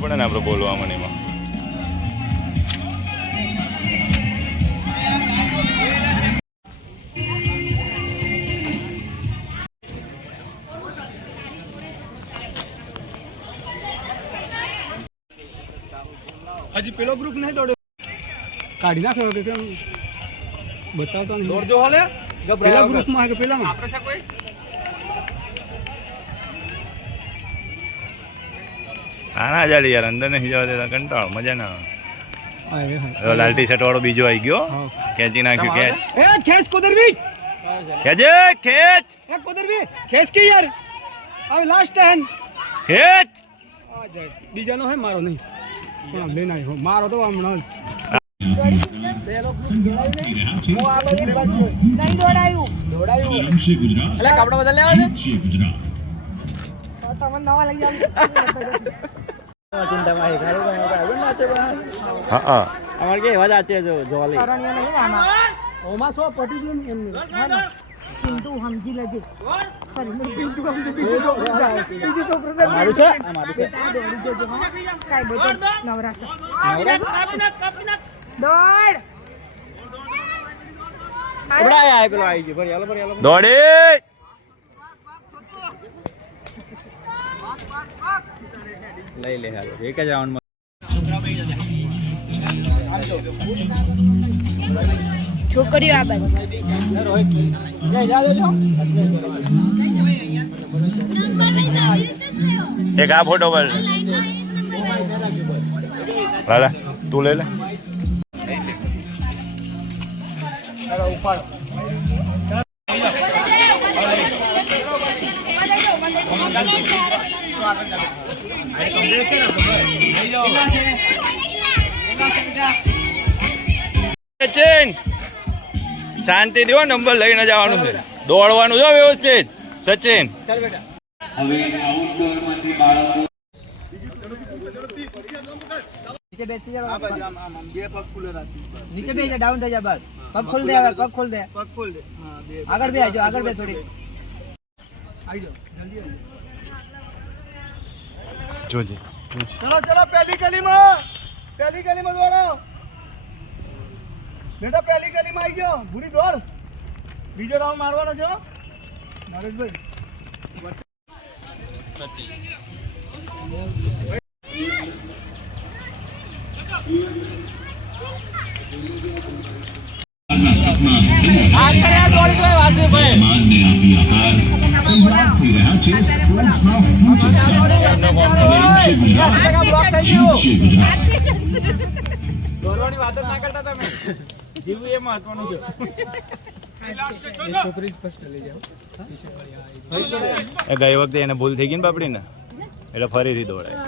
પડે ને આપણે બોલવા મને એમાં. હજી પેલો ગ્રુપ નહીં દોડ્યો? કાઢી નાખ્યો કે કેમ? બતાવતો દોડજો હાલે. પેલા ગ્રુપમાં કે પેલામાં? આપણે છે આના જાડી યાર અંદર નહીં જવા દેતા કંટાળ મજા ના આવે. લાલ ટી શર્ટ વાળો બીજો આવી ગયો ખેંચી નાખ્યું ખેંચ. એ ખેંચ કોદરવી! ખેંચે ખેંચ! એ કોદરવી ખેસ કે યાર? હવે લાસ્ટ ટાઈમ ખેંચ! બીજાનો હે મારો નહીં. લઈને આવ્યો. મારો તો હમણાં દોડાયું. એટલે કપડા બધા લેવા છે ગુજરાત. ને આમાં ઓમાં સો પટી ગયું ને એમને હા ને? પિન્ટુ સમજી લેજે પિન્ટુ સમજી બીજું છોકરું છે બીજું છોકરું છે મારું છે દોડી જજો કાંઈ બધો નવરા છે? દોડ દોડી લઈ લે હાલો એક જ રાઉન્ડમાં છોકરીઓ આ બાજુ. એક આ ફોટો પર. લાલા તું લઈ લે. સચિન શાંતિ દેવો નંબર લઈને જવાનું છે. દોડવાનું છે વ્યવસ્થિત. સચિન. નીચે બેસી જાવ નીચે બેસી જા ડાઉન થઈ જા બસ. પગ ખોલ દે હવે પગ ખોલ દે પગ ખોલ દે આગળ બે આજો આગળ બે થોડી આવી જાઓ. જલ્દી આવી જોજે ચલો ચલો પહેલી ગલીમાં. પહેલી ગલીમાં દોડો બેટા પહેલી ગલીમાં આવી ગયો. ભૂરી દોડ. બીજો રાઉન્ડ મારવાનો છો નરેશભાઈ. Thank આ જીવવું એ મહત્વનું છે છોકરી સ્પષ્ટ લઈ જાઓ એ ગઈ વખતે એને ભૂલ થઈ ગઈ ને બાપડી ને એટલે ફરીથી દોડાય.